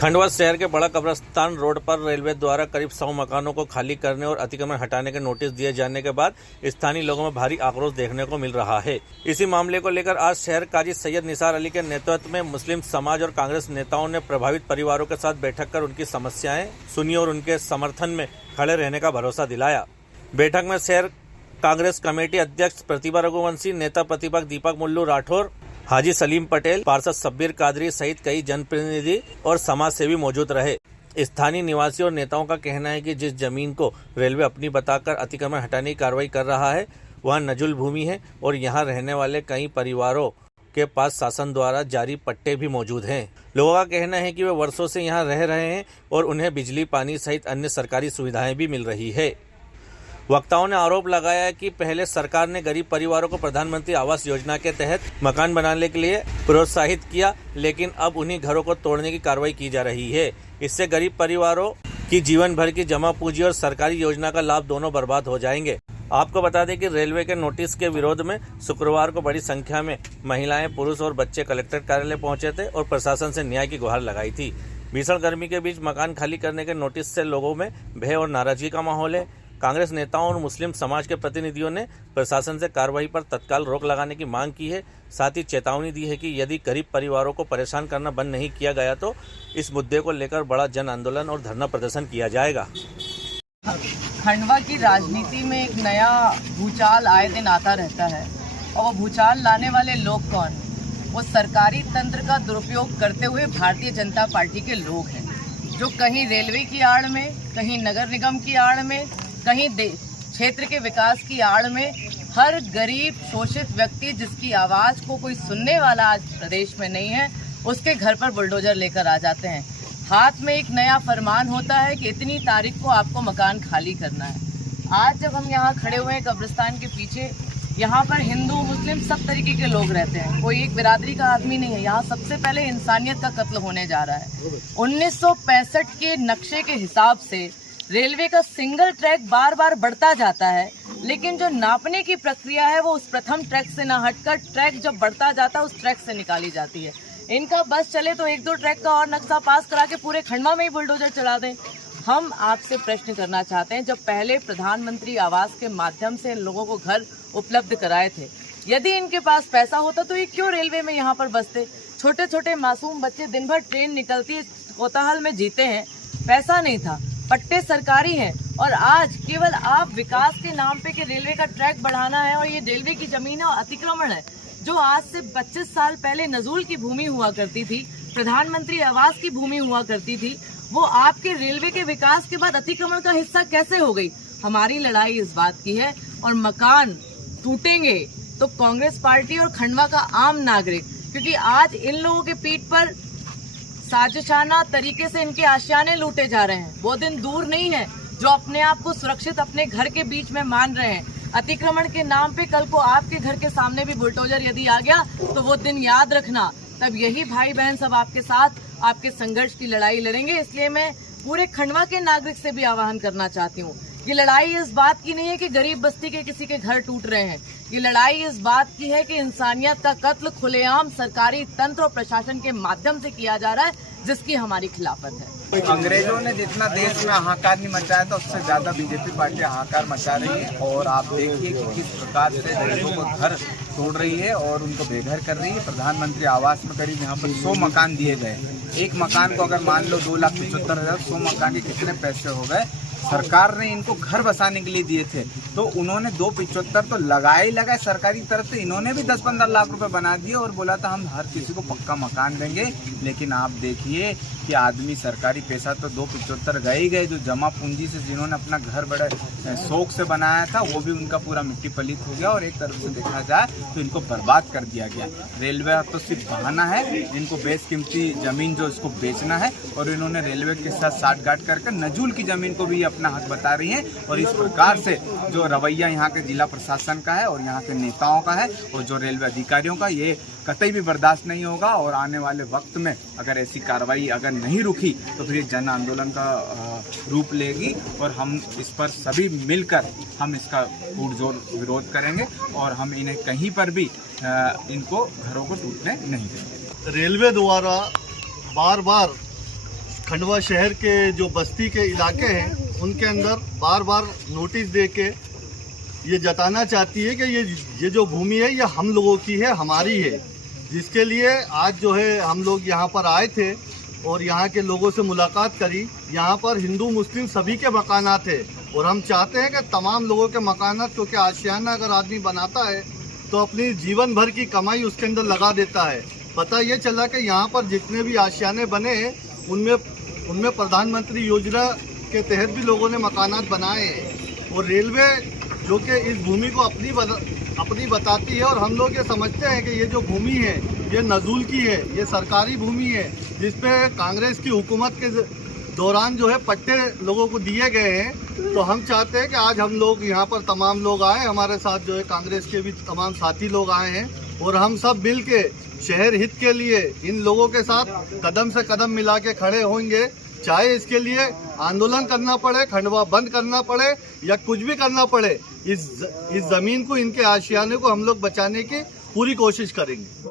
खंडवा शहर के बड़ा कब्रिस्तान रोड पर रेलवे द्वारा करीब 100 मकानों को खाली करने और अतिक्रमण हटाने के नोटिस दिए जाने के बाद स्थानीय लोगों में भारी आक्रोश देखने को मिल रहा है। इसी मामले को लेकर आज शहर काजी सैयद निसार अली के नेतृत्व में मुस्लिम समाज और कांग्रेस नेताओं ने प्रभावित परिवारों के साथ बैठक कर उनकी समस्याएं सुनी और उनके समर्थन में खड़े रहने का भरोसा दिलाया। बैठक में शहर कांग्रेस कमेटी अध्यक्ष प्रतिभा रघुवंशी, नेता प्रतिपक्ष दीपक मुल्लू राठौर, हाजी सलीम पटेल, पार्षद शब्बीर कादरी सहित कई जनप्रतिनिधि और समाज सेवी मौजूद रहे। स्थानीय निवासियों और नेताओं का कहना है कि जिस जमीन को रेलवे अपनी बताकर अतिक्रमण हटाने की कार्रवाई कर रहा है वह नजुल भूमि है और यहां रहने वाले कई परिवारों के पास शासन द्वारा जारी पट्टे भी मौजूद हैं। लोगों का कहना है कि वे वर्षों से यहां रह रहे हैं और उन्हें बिजली, पानी सहित अन्य सरकारी सुविधाएं भी मिल रही है। वक्ताओं ने आरोप लगाया है कि पहले सरकार ने गरीब परिवारों को प्रधानमंत्री आवास योजना के तहत मकान बनाने के लिए प्रोत्साहित किया, लेकिन अब उन्हीं घरों को तोड़ने की कार्रवाई की जा रही है। इससे गरीब परिवारों की जीवन भर की जमा पूंजी और सरकारी योजना का लाभ दोनों बर्बाद हो जाएंगे। आपको बता दें कि रेलवे के नोटिस के विरोध में शुक्रवार को बड़ी संख्या में महिलाएं, पुरुष और बच्चे कलेक्ट्रेट कार्यालय पहुंचे थे और प्रशासन से न्याय की गुहार लगाई थी। भीषण गर्मी के बीच मकान खाली करने के नोटिस से लोगों में भय और नाराजगी का माहौल है। कांग्रेस नेताओं और मुस्लिम समाज के प्रतिनिधियों ने प्रशासन से कार्रवाई पर तत्काल रोक लगाने की मांग की है। साथ ही चेतावनी दी है कि यदि गरीब परिवारों को परेशान करना बंद नहीं किया गया तो इस मुद्दे को लेकर बड़ा जन आंदोलन और धरना प्रदर्शन किया जाएगा। खंडवा की राजनीति में एक नया भूचाल आए दिन आता रहता है और वो भूचाल लाने वाले लोग कौन? वो सरकारी तंत्र का दुरुपयोग करते हुए भारतीय जनता पार्टी के लोग हैं, जो कहीं रेलवे की आड़ में, कहीं नगर निगम की आड़ में, कहीं क्षेत्र के विकास की आड़ में हर गरीब शोषित व्यक्ति जिसकी आवाज़ को कोई सुनने वाला आज प्रदेश में नहीं है, उसके घर पर बुलडोजर लेकर आ जाते हैं। हाथ में एक नया फरमान होता है कि इतनी तारीख को आपको मकान खाली करना है। आज जब हम यहाँ खड़े हुए हैं कब्रिस्तान के पीछे, यहाँ पर हिंदू मुस्लिम सब तरीके के लोग रहते हैं, कोई एक बिरादरी का आदमी नहीं है। यहाँ सबसे पहले इंसानियत का कत्ल होने जा रहा है। 1965 के नक्शे के हिसाब से रेलवे का सिंगल ट्रैक बार बार बढ़ता जाता है, लेकिन जो नापने की प्रक्रिया है वो उस प्रथम ट्रैक से ना हटकर ट्रैक जब बढ़ता जाता है उस ट्रैक से निकाली जाती है। इनका बस चले तो 1-2 ट्रैक का और नक्शा पास करा के पूरे खंडवा में ही बुलडोजर चला दें। हम आपसे प्रश्न करना चाहते हैं, जब पहले प्रधानमंत्री आवास के माध्यम से इन लोगों को घर उपलब्ध कराए थे, यदि इनके पास पैसा होता तो ये क्यों रेलवे में यहाँ पर बसते? छोटे छोटे मासूम बच्चे दिन भर ट्रेन निकलती है, कोताहल में जीते हैं, पैसा नहीं था, पट्टे सरकारी हैं और आज केवल आप विकास के नाम पे कि रेलवे का ट्रैक बढ़ाना है और ये रेलवे की जमीन और अतिक्रमण है, जो आज से 25 साल पहले नजूल की भूमि हुआ करती थी, प्रधानमंत्री आवास की भूमि हुआ करती थी, वो आपके रेलवे के विकास के बाद अतिक्रमण का हिस्सा कैसे हो गई? हमारी लड़ाई इस बात की है और मकान टूटेंगे तो कांग्रेस पार्टी और खंडवा का आम नागरिक, क्योंकि आज इन लोगों के पीठ पर साजिशाना तरीके से इनके आशियाने लूटे जा रहे हैं। वो दिन दूर नहीं है जो अपने आप को सुरक्षित अपने घर के बीच में मान रहे हैं। अतिक्रमण के नाम पे कल को आपके घर के सामने भी बुलडोजर यदि आ गया तो वो दिन याद रखना, तब यही भाई बहन सब आपके साथ आपके संघर्ष की लड़ाई लड़ेंगे। इसलिए मैं पूरे खंडवा के नागरिक से भी आह्वान करना चाहती हूँ, ये लड़ाई इस बात की नहीं है कि गरीब बस्ती के किसी के घर टूट रहे हैं, ये लड़ाई इस बात की है कि इंसानियत का कत्ल खुलेआम सरकारी तंत्र और प्रशासन के माध्यम से किया जा रहा है, जिसकी हमारी खिलाफत है। अंग्रेजों ने जितना देश में हाहाकार नहीं मचाया था उससे ज्यादा बीजेपी पार्टी हाहाकार मचा रही है और आप देखिए कि किस प्रकार से गरीबों को घर तोड़ रही है और उनको बेघर कर रही है। प्रधानमंत्री आवास में करीब यहाँ पर 100 मकान दिए गए। एक मकान को अगर मान लो 2,75,000, 100 मकान के कितने पैसे हो गए? सरकार ने इनको घर बसाने के लिए दिए थे तो उन्होंने 2,75 तो लगाए सरकारी तरफ से, इन्होंने भी 10-15 लाख रुपए बना दिए और बोला था हम हर किसी को पक्का मकान देंगे। लेकिन आप देखिए कि आदमी सरकारी पैसा तो 2,75 गए ही गए, जो जमा पूंजी से जिन्होंने अपना घर बड़े शौक से बनाया था वो भी उनका पूरा मिट्टी पलीत हो गया और एक तरफ से देखा जाए तो इनको बर्बाद कर दिया गया। रेलवे तो सिर्फ बहाना है, इनको बेशकीमती जमीन जो इसको बेचना है और इन्होंने रेलवे के साथ साठगांठ करके नजूल की जमीन को भी अपना हक बता रही है। और इस प्रकार से जो रवैया यहाँ के जिला प्रशासन का है और यहाँ के नेताओं का है और जो रेलवे अधिकारियों का, ये कतई भी बर्दाश्त नहीं होगा और आने वाले वक्त में अगर ऐसी कार्रवाई अगर नहीं रुकी तो फिर ये जन आंदोलन का रूप लेगी और हम इस पर सभी मिलकर हम इसका पुरजोर विरोध करेंगे और हम इन्हें कहीं पर भी इनको घरों को टूटने नहीं देंगे। रेलवे द्वारा बार बार खंडवा शहर के जो बस्ती के इलाके हैं उनके अंदर बार बार नोटिस दे के ये जताना चाहती है कि ये जो भूमि है ये हम लोगों की है, हमारी है, जिसके लिए आज जो है हम लोग यहाँ पर आए थे और यहाँ के लोगों से मुलाकात करी। यहाँ पर हिंदू मुस्लिम सभी के मकानात है और हम चाहते हैं कि तमाम लोगों के मकानात, क्योंकि आशियाना अगर आदमी बनाता है तो अपनी जीवन भर की कमाई उसके अंदर लगा देता है। पता ये चला कि यहाँ पर जितने भी आशियाने बने हैं उनमें प्रधानमंत्री योजना के तहत भी लोगों ने मकानात बनाए हैं और रेलवे जो कि इस भूमि को अपनी बताती है और हम लोग ये समझते हैं कि ये जो भूमि है ये नजूल की है, ये सरकारी भूमि है जिसपे कांग्रेस की हुकूमत के दौरान जो है पट्टे लोगों को दिए गए हैं। तो हम चाहते हैं कि आज हम लोग यहाँ पर तमाम लोग आए, हमारे साथ जो है कांग्रेस के भी तमाम साथी लोग आए हैं और हम सब मिल के शहर हित के लिए इन लोगों के साथ कदम से कदम मिला के खड़े होंगे, चाहे इसके लिए आंदोलन करना पड़े, खंडवा बंद करना पड़े या कुछ भी करना पड़े। इस जमीन को, इनके आशियाने को हम लोग बचाने की पूरी कोशिश करेंगे।